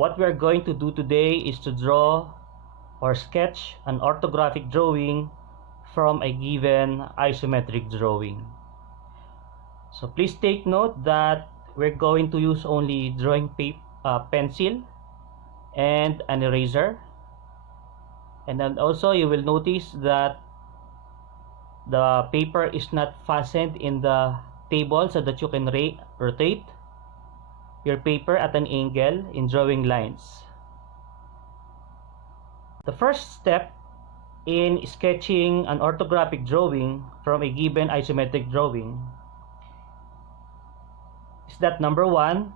What we are going to do today is to draw or sketch an orthographic drawing from a given isometric drawing. So please take note that we're going to use only drawing paper, pencil and an eraser. And then also you will notice that the paper is not fastened in the table so that you can rotate your paper at an angle in drawing lines. The first step in sketching an orthographic drawing from a given isometric drawing is that number one,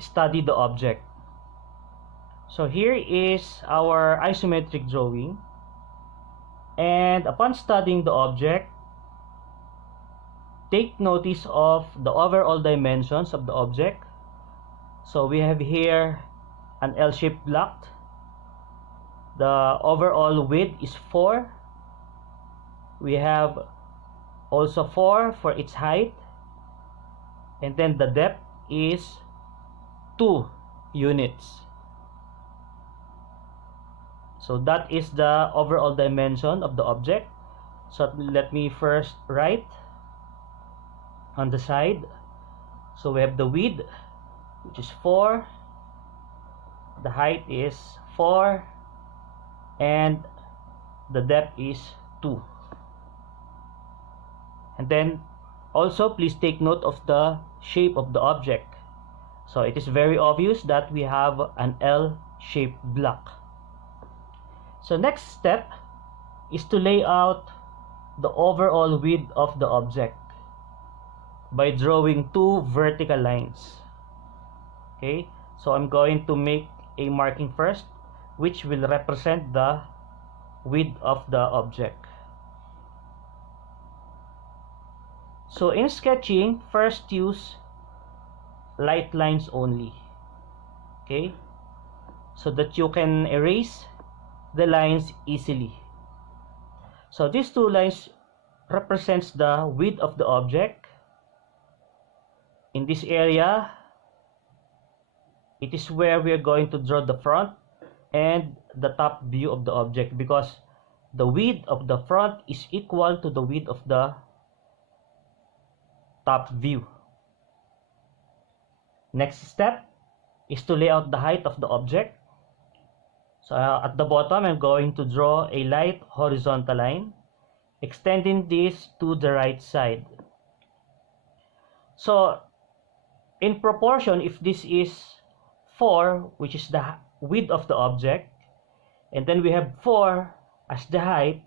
study the object. So here is our isometric drawing, and upon studying the object, take notice of the overall dimensions of the object. So we have here an L-shaped block. The overall width is 4. We have also 4 for its height, and then the depth is 2 units. So that is the overall dimension of the object. So let me first write on the side. So we have the width, which is 4, the height is 4, and the depth is 2. And then also please take note of the shape of the object. So it is very obvious that we have an L-shaped block. So next step is to lay out the overall width of the object by drawing 2 vertical lines. Okay, so I'm going to make a marking first, which will represent the width of the object. So in sketching, first use light lines only, okay, so that you can erase the lines easily. So these 2 lines represents the width of the object. In this area, it is where we are going to draw the front and the top view of the object, because the width of the front is equal to the width of the top view. Next step is to lay out the height of the object. So at the bottom, I'm going to draw a light horizontal line, extending this to the right side. So in proportion, if this is 4, which is the width of the object, and then we have 4 as the height,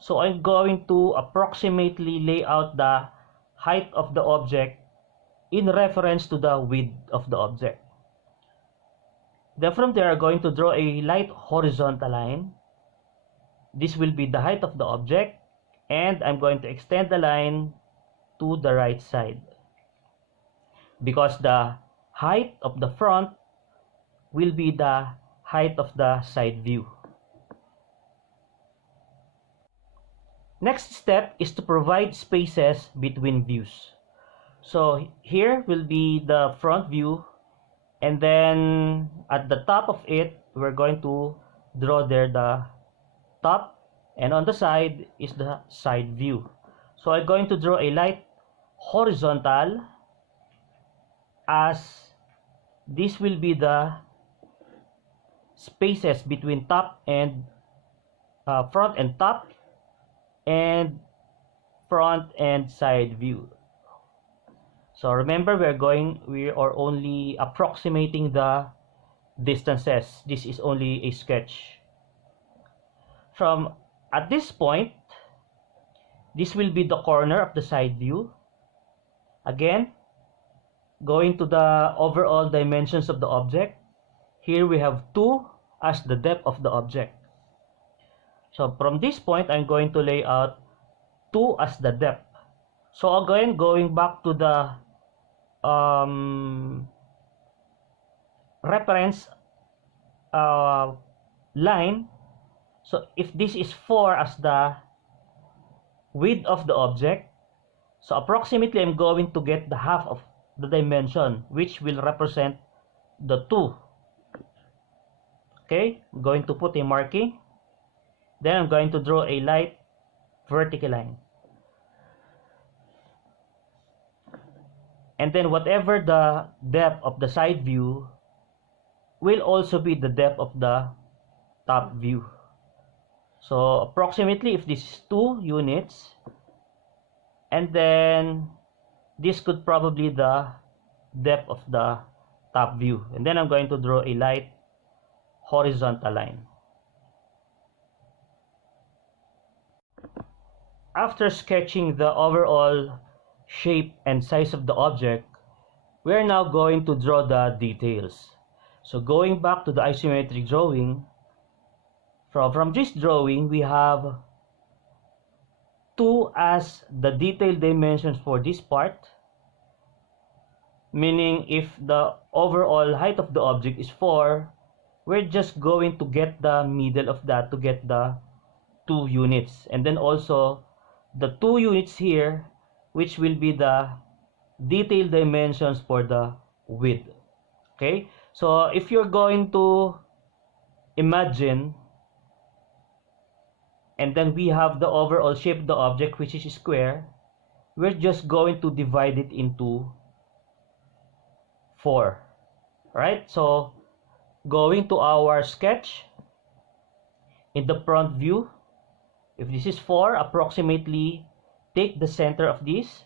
so I'm going to approximately lay out the height of the object in reference to the width of the object. Then from there, I'm going to draw a light horizontal line. This will be the height of the object, and I'm going to extend the line to the right side, because the height of the front will be the height of the side view. Next step is to provide spaces between views. So here will be the front view, and then at the top of it, we're going to draw there the top, and on the side is the side view. So I'm going to draw a light horizontal, as this will be the spaces between top and front and top, and front and side view. So remember, we are only approximating the distances. This is only a sketch. From at this point, this will be the corner of the side view. Again, going to the overall dimensions of the object, here we have 2 as the depth of the object. So from this point, I'm going to lay out 2 as the depth. So again, going back to the reference line, so if this is 4 as the width of the object, so approximately I'm going to get the half of the dimension, which will represent the 2 Okay, I'm going to put a marking. Then I'm going to draw a light vertical line. And then whatever the depth of the side view will also be the depth of the top view. So approximately, if this is 2 units, and then this could probably the depth of the top view. And then I'm going to draw a light horizontal line. After sketching the overall shape and size of the object, we are now going to draw the details. So going back to the isometric drawing, from this drawing we have 2 as the detail dimensions for this part, meaning if the overall height of the object is 4, we're just going to get the middle of that to get the 2 units, and then also the 2 units here, which will be the detail dimensions for the width. Okay, so if you're going to imagine, and then we have the overall shape of the object, which is square, we're just going to divide it into 4. Right, so going to our sketch, in the front view, if this is 4, approximately take the center of this.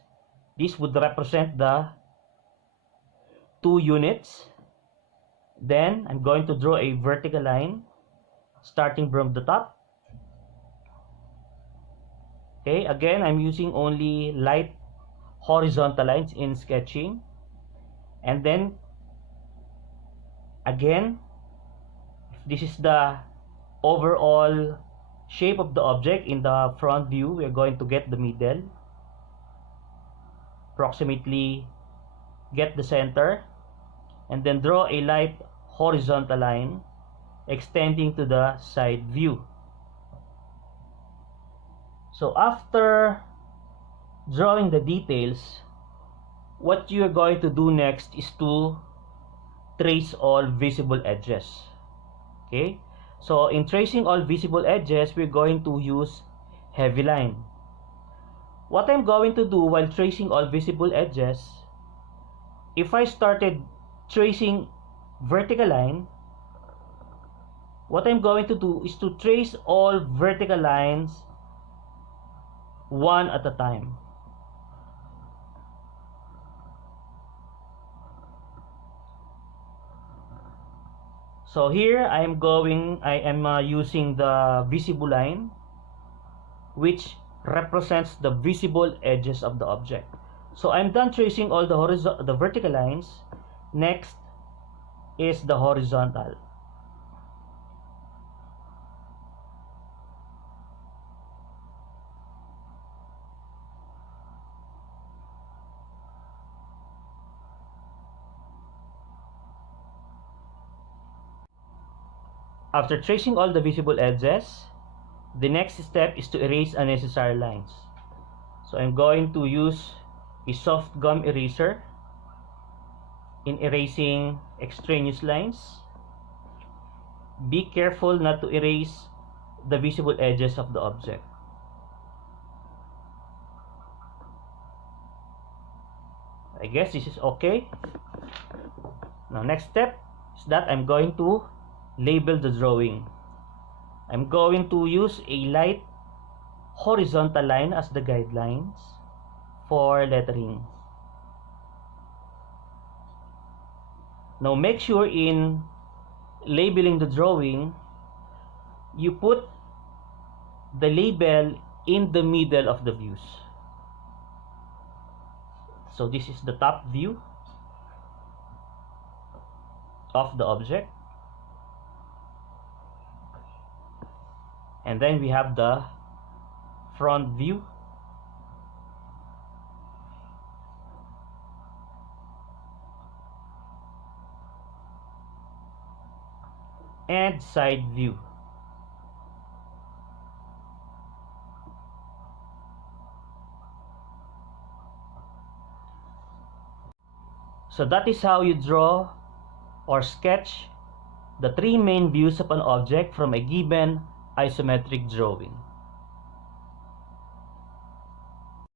This would represent the 2 units. Then I'm going to draw a vertical line starting from the top. Okay, again, I'm using only light horizontal lines in sketching. And then again, if this is the overall shape of the object in the front view, we're going to get the middle, approximately get the center, and then draw a light horizontal line extending to the side view. So after drawing the details, what you're going to do next is to trace all visible edges. Okay, so in tracing all visible edges, we're going to use heavy line. What I'm going to do while tracing all visible edges, if I started tracing vertical line, what I'm going to do is to trace all vertical lines one at a time. So here I am using the visible line, which represents the visible edges of the object. So I'm done tracing all the vertical lines. Next is the horizontal. After tracing all the visible edges, the next step is to erase unnecessary lines. So I'm going to use a soft gum eraser in erasing extraneous lines. Be careful not to erase the visible edges of the object. I guess this is okay. Now next step is that I'm going to label the drawing. I'm going to use a light horizontal line as the guidelines for lettering. Now make sure in labeling the drawing, you put the label in the middle of the views. So this is the top view of the object. And then we have the front view. And side view. So that is how you draw or sketch the three main views of an object from a given isometric drawing.